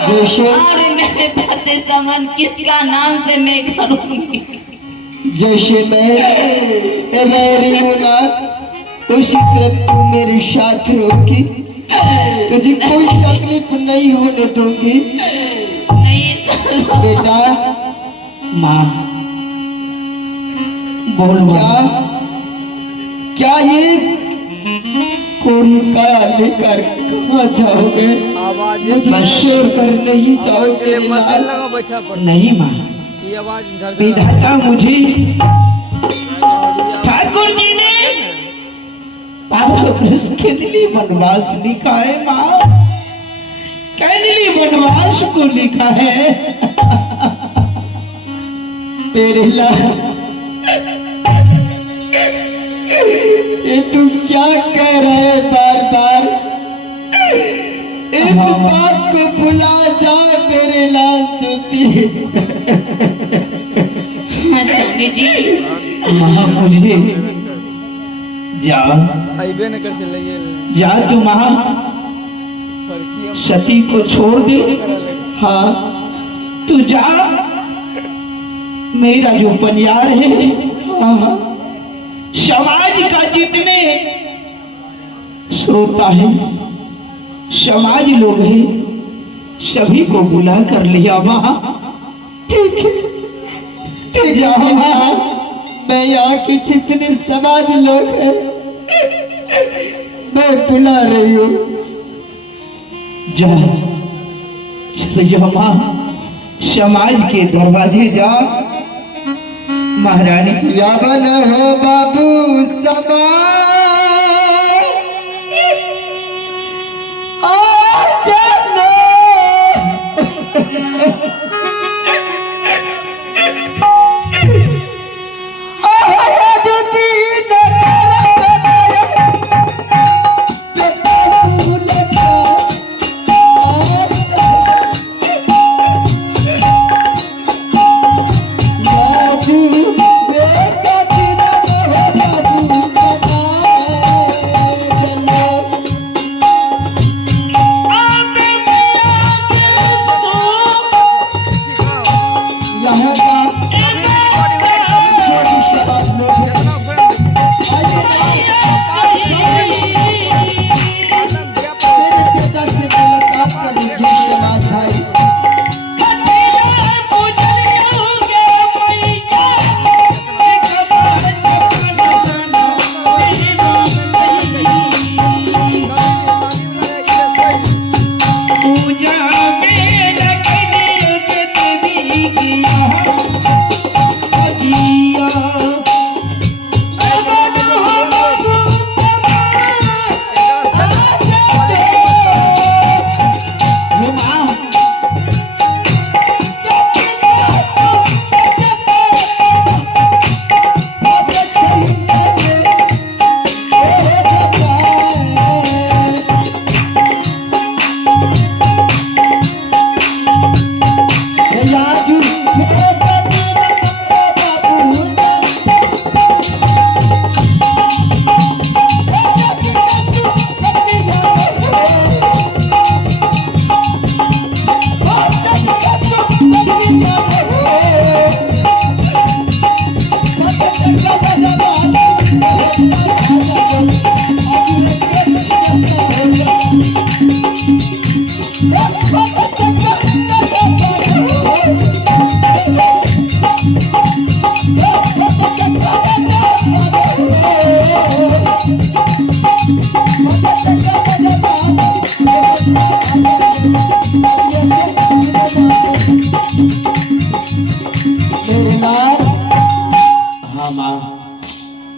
जैसे और मेरे पति समन किसका नाम से मैं करूंगी? जैसे मैं मेरी ना उसी तरह तू मेरे साथ रहोगी, तुझे कोई तकलीफ नहीं होने दूंगी। नहीं बेटा माँ बोल क्या क्या ये कोरी का लेकर कहाँ जाओगे? आवाज मुझे शोर कर नहीं आवाज के जाओगे लिए मशीन लाल? लगा बैठा पर नहीं माँ, ये आवाज विधाता मुझे ठाकुर जी ने उसके लिए वनवास लिखा है माँ, कहने लिए वनवास को लिखा है। मेरे लाल ये तू क्या कह रहे है बार बार? इस बात को भुला जा मेरे लाल चुपी। हाँ स्वामी जी, माँ मुझे जा आईबे न कर चले ये जा तू माँ फर्की सती को छोड़ दे। हाँ तू जा, मेरा जो परिवार है, हाँ हाँ समाज का जितने श्रोता है, समाज लोग हैं, सभी को बुला कर लिया वहां। ठीक है हाँ, मैं यहाँ के जितने समाज लोग हैं मैं बुला रही हूँ। जा चल जा मां, समाज के दरवाजे जा। महारानी यवन हो बाबू समाज आ चलो।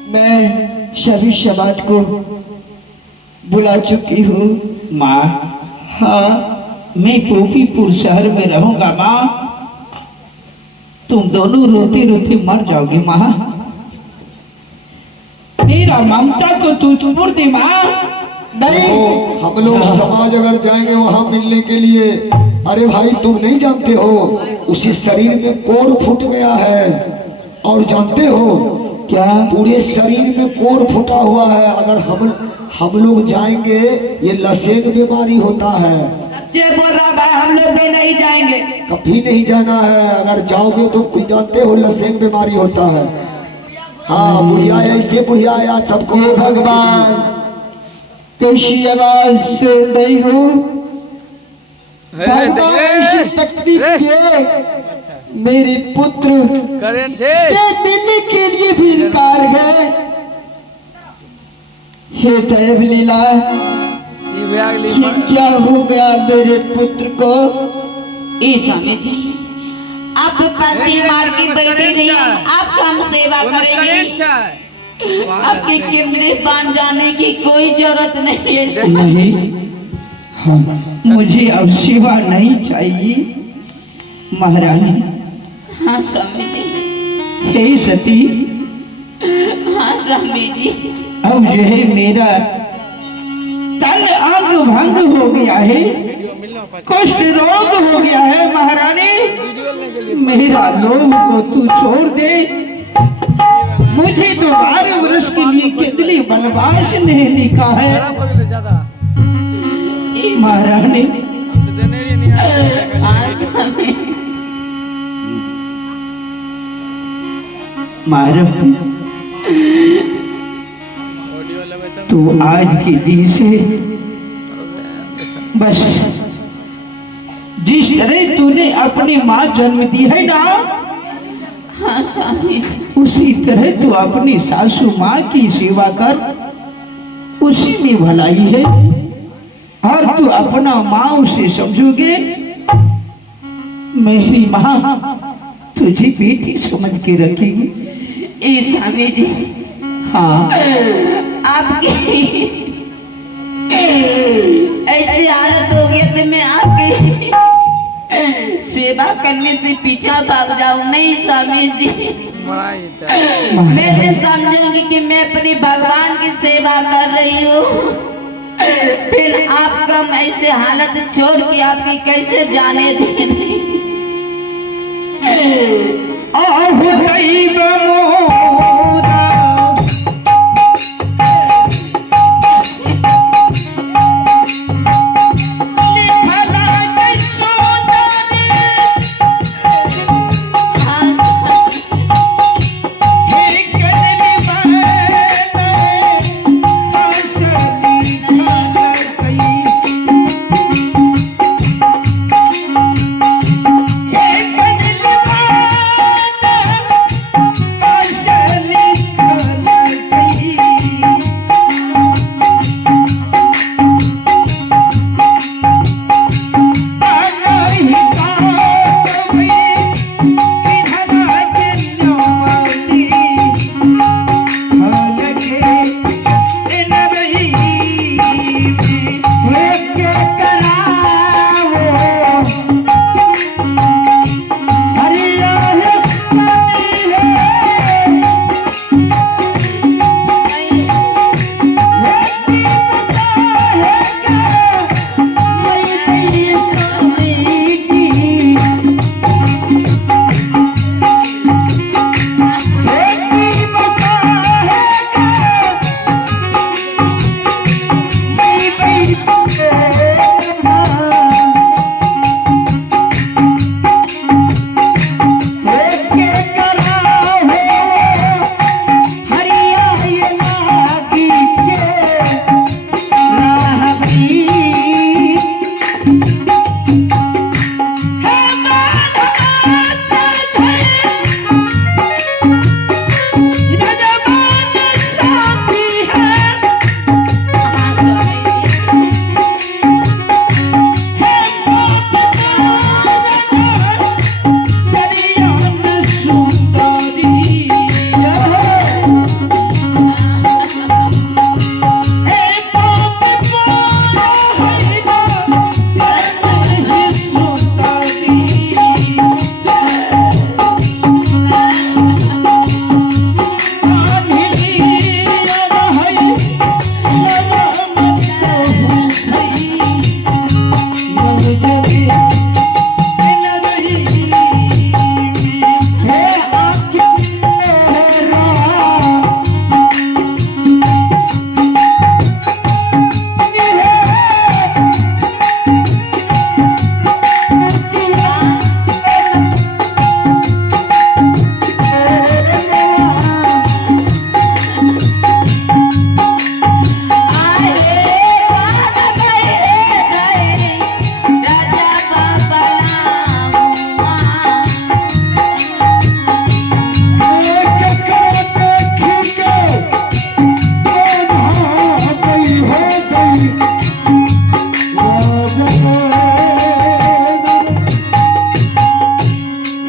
मैं सभी समाज को बुला चुकी हूँ माँ। हाँ मैं पोपीपुर शहर में रहूंगा माँ, तुम दोनों रोते रोते मर जाओगे माँ। मेरा ममता को तू छोड़ दे माँ। नहीं, हम लोग समाज अगर जाएंगे वहाँ मिलने के लिए, अरे भाई तुम नहीं जानते हो उसी शरीर में कोर फूट गया है, और जानते हो क्या पूरे शरीर में कोर फूटा हुआ है। अगर हम लोग जाएंगे, ये लसेन बीमारी होता है, ये बोल रहा भाई हम लोग भी नहीं जाएंगे। कभी नहीं जाना है, अगर जाओगे तो कोई जानते हो लसेन बीमारी होता है। हाँ बुढ़िया ऐसे बुढ़िया आया सबको हे भगवान कैसी आवाज सुन रही हूँ। भगवान ऐसी तकलीफ के मेरे पुत्र करेंट थे से मिलने के लिए भी इनकार है। हे दैव लीला, ये भी अगली ये क्या हो गया मेरे पुत्र को। ए स्वामी जी आप पासी मार के बैठे नहीं, आपका हम सेवा करेंगे। आपके किमरे बांध जाने की कोई जरूरत नहीं है। नहीं, हाँ, मुझे अब सेवा नहीं चाहिए महारानी। हाँ स्वामी जी, हे सती, हाँ स्वामी जी, अब जो है मेरा तन अंग भंग हो गया है, कुष्ठ रोग हो गया है महारानी। मेरा लोभ को तू छोड़ दे। मुझे तो 12 वर्ष के लिए केतली वनवास में लिखा है महारानी। महारानी तो आज के दिन से बस जिस तरह तूने अपनी माँ जन्म दी है ना, हाँ स्वामी जी, उसी तरह तू अपनी सासू माँ की सेवा कर, उसी में भलाई है। और तू अपना माँ उसे समझोगे, मेरी माँ तुझे बेटी समझ के रखेगी। ए स्वामी जी, हाँ आपकी ऐसी हालत हो गई कि मैं आपकी सेवा करने से पीछा भाग जाऊं। नहीं स्वामी जी, मैं तो समझूंगी कि मैं अपने भगवान की सेवा कर रही हूँ, फिर आपका मैं ऐसे हालत छोड़ के आपकी कैसे जाने दे रही।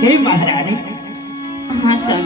हे महारानी, हाँ स्वामी